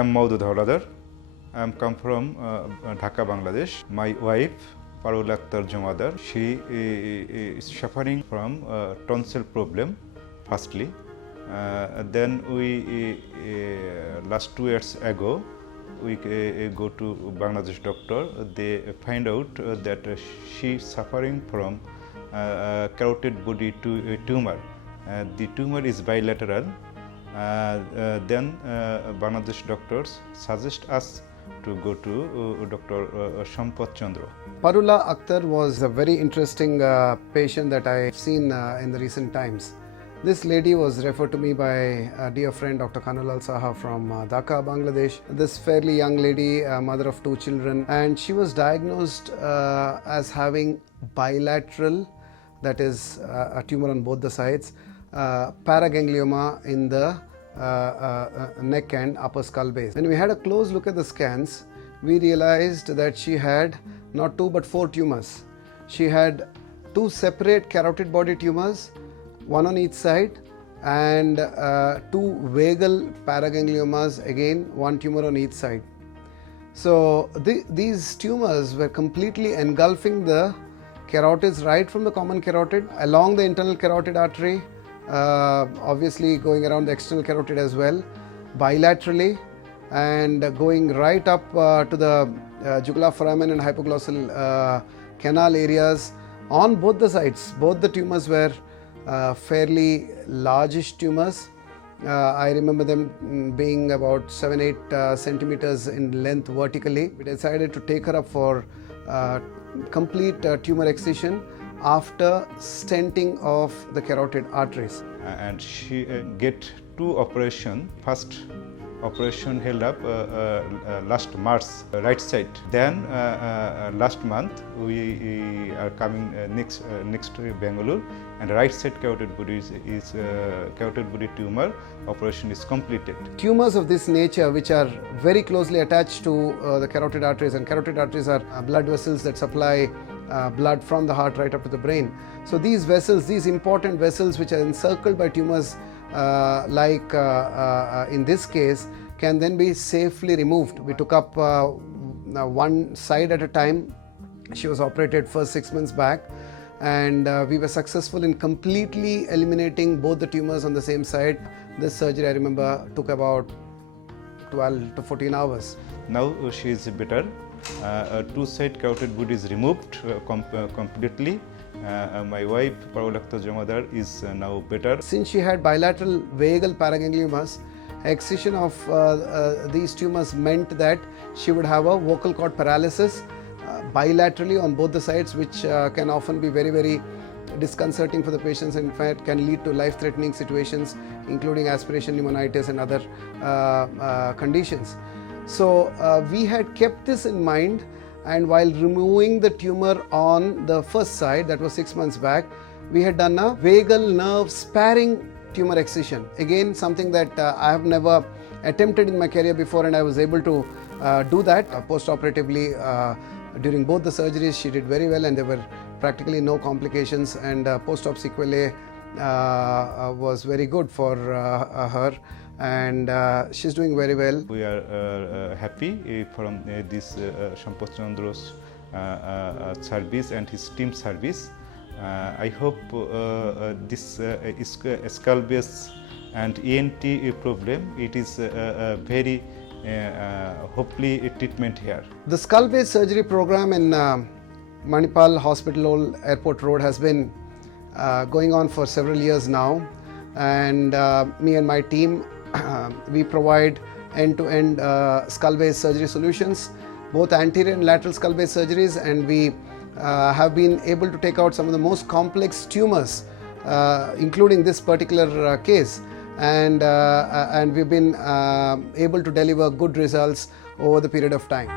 am Maudud Hauladar. I am come from Dhaka, Bangladesh. My wife, Parula Aktar, she is suffering from tonsil problem, firstly. Then we, last 2 years ago, we go to Bangladesh doctor. They find out that she is suffering from carotid body tumor. The tumor is bilateral. Then Bangladesh doctors suggest us to go to Dr. Sampath Chandra. Parula Aktar was a very interesting patient that I've seen in the recent times. This lady was referred to me by a dear friend, Dr. Kanulal Saha from Dhaka, Bangladesh. This fairly young lady, mother of 2 children, and she was diagnosed as having bilateral, that is a tumor on both the sides, paraganglioma in the neck and upper skull base. When we had a close look at the scans, we realized that she had not 2 but 4 tumors. She had 2 separate carotid body tumors, 1 on each side, and 2 vagal paragangliomas, again 1 tumor on each side. So these tumors were completely engulfing the carotids right from the common carotid along the internal carotid artery, obviously going around the external carotid as well, bilaterally, and going right up to the jugular foramen and hypoglossal canal areas on both the sides. Both the tumors were fairly largish tumors. I remember them being about 7-8 centimeters in length vertically. We decided to take her up for complete tumor excision after stenting of the carotid arteries. And she get 2 operations. First operation held up last March, right side. Then last month we are coming next to Bangalore, and right side carotid body is carotid body tumor operation is completed. Tumors of this nature, which are very closely attached to the carotid arteries, and carotid arteries are blood vessels that supply blood from the heart right up to the brain. So these vessels, these important vessels which are encircled by tumors in this case, can then be safely removed. We took up one side at a time. She was operated first 6 months back, and we were successful in completely eliminating both the tumors on the same side. This surgery, I remember, took about 12 to 14 hours. Now she is better. 2-side carotid body is removed completely. My wife, Parula Aktar, is now better. Since she had bilateral vagal paragangliomas, excision of these tumors meant that she would have a vocal cord paralysis bilaterally on both the sides, which can often be very, very disconcerting for the patients, and in fact can lead to life-threatening situations, including aspiration pneumonitis and other conditions. So we had kept this in mind, and while removing the tumor on the first side, that was 6 months back, we had done a vagal nerve sparing tumor excision. Again, something that I have never attempted in my career before, and I was able to do that post-operatively. During both the surgeries, she did very well, and there were practically no complications, and post-op sequelae was very good for her, and she's doing very well. We are happy from this Sampath Chandra's service and his team service. I hope this skull base and ENT problem, it is very hopefully a treatment here. The skull base surgery program in Manipal Hospital, Old Airport Road, has been going on for several years now, and me and my team we provide end-to-end skull base surgery solutions, both anterior and lateral skull base surgeries, and we have been able to take out some of the most complex tumors, including this particular case, and we've been able to deliver good results over the period of time.